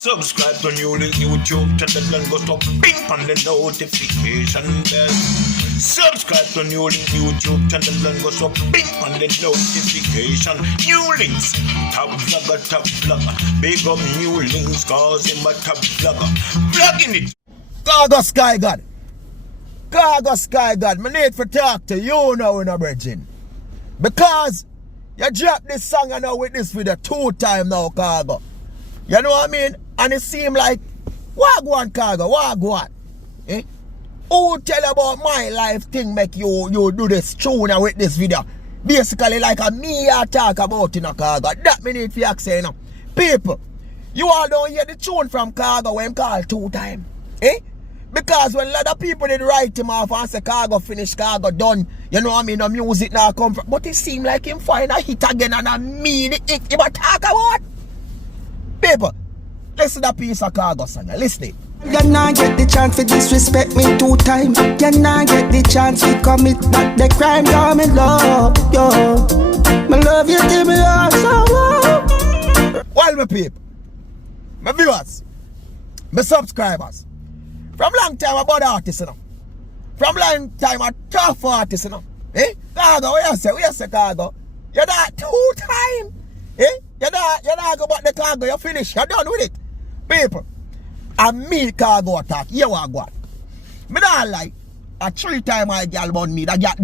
Subscribe to NEWLINK YouTube channel and go to ping on the notification bell. Subscribe to NEWLINK YouTube channel and go to ping on the notification. NEWLINKs, top vlogger. Big up NEWLINKs cause him a top vlogger. Vlogging it. Khago Sky God. Khago Sky God. Me need to talk to you now in a virgin. Because you dropped this song and now with this video 2 times now, Khago. You know what I mean? And it seem like, what go on, Khago? What go on? Eh? Who tell about my life thing make you do this tune with this video? Basically like a me I talk about in a Khago. That me need to ask you know. People, you all don't hear the tune from Khago when called 2 times. Eh? Because when a lot of people did write him off and say Khago finish, Khago done, you know what I mean, the music now come from. But it seem like him find a hit again and a me the hit him a talk about. People, listen to that piece of Khago song. Listen it. You not get the chance to disrespect me 2 times. You not get the chance to commit not the crime. Yo, me love, yo. Me love you till me heart so low. Well, my people, my viewers, my subscribers, from long time about artists, you know. From long time a tough artist, you know. Eh? Khago, what you say? What you say, Khago? You that 2 times. Eh? You not go back the Khago, you finish, you're done with it. People, and me Khago attack, you want go on. Me not like a 3 times my girl born me, the girl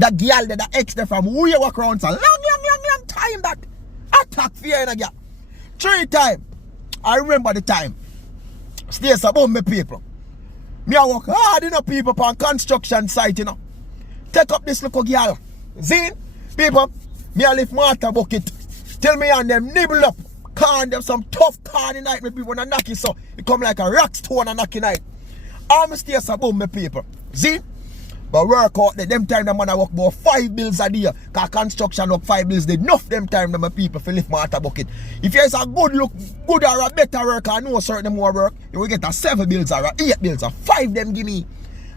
that ex there from way walk around so long time that attack fear in a girl. 3 times, I remember the time. Stay about me people. Me I work hard enough people on construction site, you know. Take up this little girl. Zine, people, me I lift water bucket. Tell me and them nibble up, can them some tough can night me people wanna knock it so it come like a rock stone and knock it night. I'm still about me people. See? But work out there, them time the man I work about 5 bills a day. Cause construction work 5 bills, they enough them time them people for lift my water bucket. If there's a good look, good or a better work or no certain more work, you will get a 7 bills or a 8 bills or 5 them give me.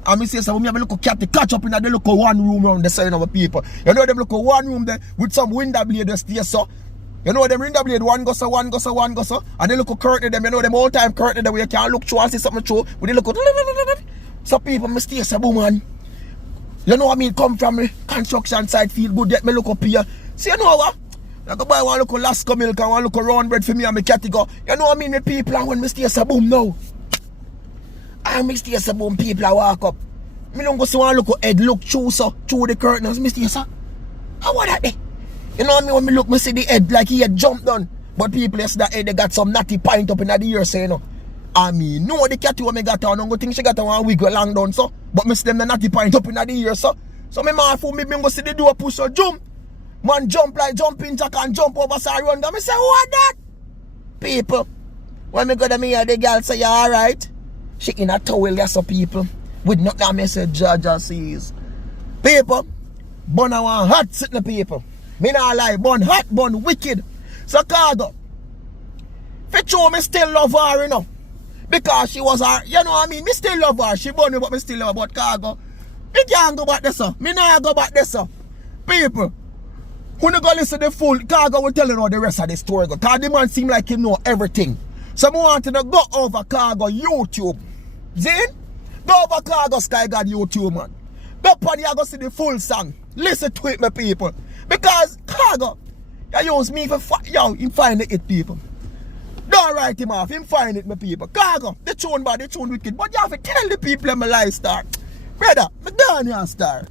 And me say so me have a look cat to catch up in the look one room around the side of the people. You know them look one room there with some window blade just there so. You know them window blade, one go so, and they look curtain them, you know them all time curtain them where you can't look through and see something through, but they look so people mistake say man. You know what I mean? Come from me construction site feel good, get me look up here. See you know what? I go buy one look Lasco milk and one look round bread for me and me cat go. You know what I mean with people and when me stay so boom now. And me stay so boom people I walk up. Me don't go see one look head look through so through the curtains, me stay so. How what that day? You know what I mean? When me look, me see the head like he had jumped down. But people say that head, they got some natty pint up in the ear, say, you know. I mean, no, the cat when me got on, I don't think she got on one wig long down, so. But me see them the natty pint up in the ear, so. So me man for me go see the door push or jump. Man jump like jumping jack and jump over so I run down. Me say, what that? People, when me go to me here, the girl say, you alright? She in a towel, yes, so people. With not that message, Jaja sees. People, bun I want hot sitting people. Me not lie, bun hot, bun wicked. So Khago, for sure me still love her, you know. Because she was her, you know what I mean? Me still love her. She born me, but me still love her. But Khago, me can't go back there, sir. Me not go back there, sir. People, when you go listen to the full, Khago will tell you all the rest of the story. Because the man seem like he know everything. So I want to go over Khago YouTube. Zin? Go over Khago Sky God YouTube, man. Go up and you go see the full song. Listen to it, my people. Because Khago, you use me for him find it, people. Don't write him off, him find it, my people. Khago, the tune bad, the tune wicked. But you have to tell the people my life star. Brother, me done here, star.